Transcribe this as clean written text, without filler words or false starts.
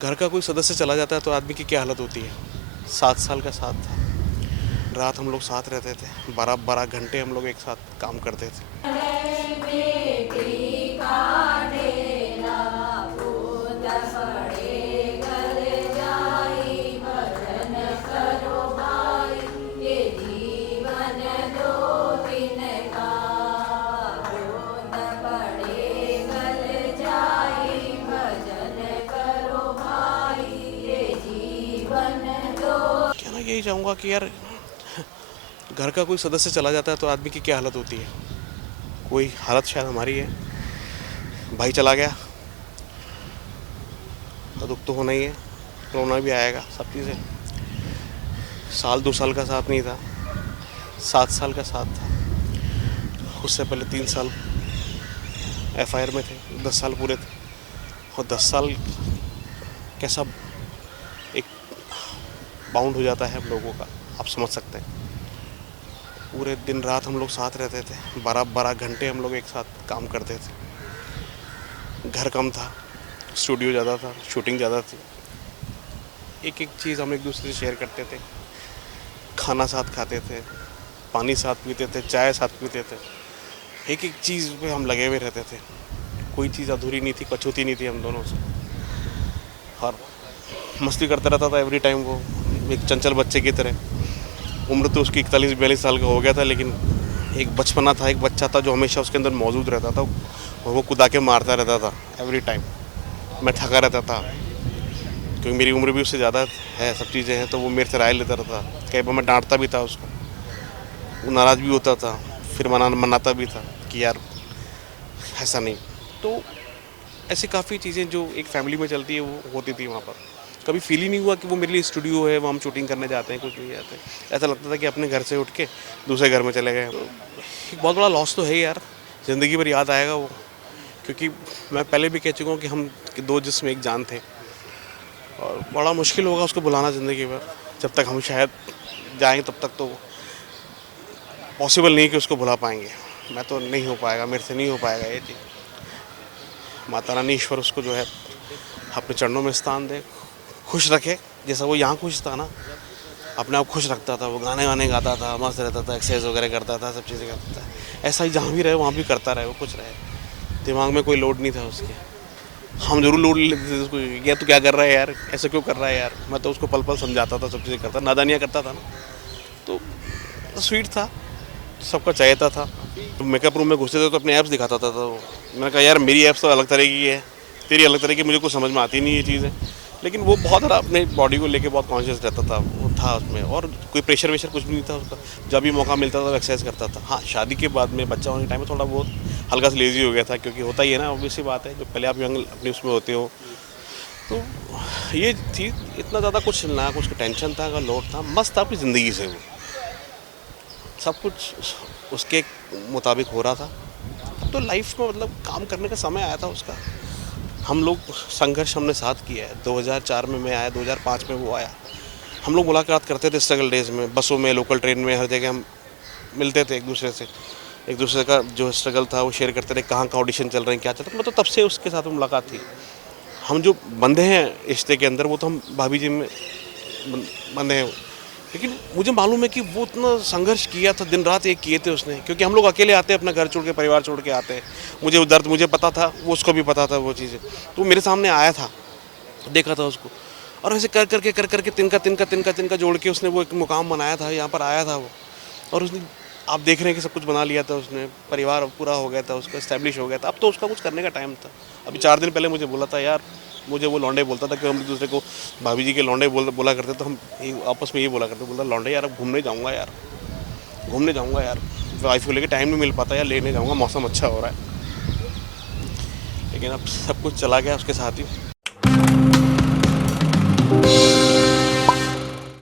घर का कोई सदस्य चला जाता है तो आदमी की क्या हालत होती है। 7 साल का साथ था। रात हम लोग साथ रहते थे, 12-12 घंटे हम लोग एक साथ काम करते थे। कहना यही चाहूँगा कि यार घर का कोई सदस्य चला जाता है तो आदमी की क्या हालत होती है। कोई हालत शायद हमारी है। भाई चला गया तो दुख तो होना ही है, रोना भी आएगा, सब चीज़ें। 1-2 साल का साथ नहीं था, 7 साल का साथ था। उससे पहले 3 साल FIR में थे, 10 साल पूरे थे। और 10 साल कैसा एक बाउंड हो जाता है हम लोगों का, आप समझ सकते हैं। पूरे दिन रात हम लोग साथ रहते थे, 12-12 घंटे हम लोग एक साथ काम करते थे। घर कम था, स्टूडियो ज़्यादा था, शूटिंग ज़्यादा थी। एक एक चीज़ हम एक दूसरे से शेयर करते थे। खाना साथ खाते थे, पानी साथ पीते थे, चाय साथ पीते थे। एक एक चीज़ पे हम लगे हुए रहते थे। कोई चीज़ अधूरी नहीं थी, कछूती नहीं थी हम दोनों से। और मस्ती करता रहता था एवरी टाइम वो, एक चंचल बच्चे की तरह। उम्र तो उसकी 41-42 साल का हो गया था, लेकिन एक बचपना था, एक बच्चा था जो हमेशा उसके अंदर मौजूद रहता था। और वो कूदा के मारता रहता था एवरी टाइम। मैं थका रहता था क्योंकि मेरी उम्र भी उससे ज़्यादा है, सब चीज़ें हैं, तो वो मेरे से राय लेता रहता। कई बार मैं डांटता भी था उसको, वो नाराज़ भी होता था, फिर मनाता भी था कि यार ऐसा नहीं। तो ऐसी काफ़ी चीज़ें जो एक फैमिली में चलती है वो होती थी वहाँ पर। कभी फील ही नहीं हुआ कि वो मेरे लिए स्टूडियो है, वहाँ हम शूटिंग करने जाते हैं, कुछ नहीं जाते। ऐसा लगता था कि अपने घर से उठ के दूसरे घर में चले गए। तो एक बहुत बड़ा लॉस तो है यार, ज़िंदगी भर याद आएगा वो। क्योंकि मैं पहले भी कह चुका हूँ कि हम दो जिस्म एक जान थे, और बड़ा मुश्किल होगा उसको बुलाना ज़िंदगी भर। जब तक हम शायद जाएँ तब तक तो पॉसिबल नहीं कि उसको भुला पाएंगे। मैं तो नहीं हो पाएगा, मेरे से नहीं हो पाएगा ये चीज़। माता रानी ईश्वर उसको जो है अपने चरणों में स्थान दे, खुश रखे। जैसा वो यहाँ खुश था ना, अपने आप खुश रखता था, वो गाने वाने गाता था, मस्त रहता था, एक्सरसाइज वगैरह करता था, सब चीज़ें करता था। ऐसा ही जहाँ भी रहे वहाँ भी करता रहे, वो खुश रहे। दिमाग में कोई लोड नहीं था उसके। हम जरूर लोड लेते थे उसको, ये तू क्या कर रहा है यार, ऐसा क्यों कर रहा है यार। मैं तो उसको पल पल समझाता था, सब चीज़ें करता, नादानियाँ करता था ना। तो स्वीट था, सबका चाहता था। तो मेकअप रूम में घुसते थे तो अपने ऐप्स दिखाता था। तो मैंने कहा यार मेरी ऐप्स तो अलग तरह की है, तेरी अलग तरह की, मुझे कुछ समझ में आती नहीं ये चीज़ें। लेकिन वो बहुत ज़्यादा अपने बॉडी को लेके बहुत कॉन्शियस रहता था, वो था उसमें। और कोई प्रेशर वेशर कुछ भी नहीं था उसका। जब भी मौका मिलता था वो एक्सरसाइज करता था। हाँ, शादी के बाद में, बच्चा होने के टाइम में थोड़ा बहुत हल्का सा लेजी हो गया था, क्योंकि होता ही है ना, ऑब्वियस सी बात है, जो पहले आप यंग अपनी उसमें होते हो। तो ये चीज़ इतना ज़्यादा कुछ ना, कुछ टेंशन था, अगर लोड था, मस्त था अपनी ज़िंदगी से। वो सब कुछ उसके मुताबिक हो रहा था। अब तो लाइफ में मतलब काम करने का समय आया था उसका। हम लोग संघर्ष हमने साथ किया है। 2004 में मैं आया, 2005 में वो आया। हम लोग मुलाकात करते थे स्ट्रगल डेज़ में, बसों में, लोकल ट्रेन में, हर जगह हम मिलते थे एक दूसरे से। एक दूसरे का जो स्ट्रगल था वो शेयर करते थे, कहाँ ऑडिशन चल रहे हैं, क्या चल रहा है। मतलब तब से उसके साथ मुलाकात थी। हम जो बंधे हैं रिश्ते के अंदर, वो तो हम भाभी जी में बंधे हैं। लेकिन मुझे मालूम है कि वो इतना संघर्ष किया था, दिन रात एक किए थे उसने। क्योंकि हम लोग अकेले आते हैं, अपना घर छोड़ के, परिवार छोड़ के आते हैं। मुझे वो दर्द मुझे पता था, वो उसको भी पता था वो चीज़ें। तो मेरे सामने आया था, देखा था उसको। और ऐसे कर करके तिनका जोड़ के उसने वो एक मुकाम बनाया था, यहाँ पर आया था वो। और उसने, आप देख रहे हैं कि सब कुछ बना लिया था उसने, परिवार पूरा हो गया था उसका, इस्टेब्लिश हो गया था। अब तो उसका कुछ करने का टाइम था। अभी 4 दिन पहले मुझे बोला था यार, मुझे वो लौंडे बोलता था कि हम एक दूसरे को भाभी जी के लौंडे बोला करते, तो हम आपस में ये बोला करते, बोलता लौंडे यार अब घूमने जाऊँगा यार, घूमने जाऊँगा यार, वाइफ को लेकर टाइम नहीं मिल पाता यार, लेने जाऊँगा, मौसम अच्छा हो रहा है। लेकिन अब सब कुछ चला गया उसके साथ ही।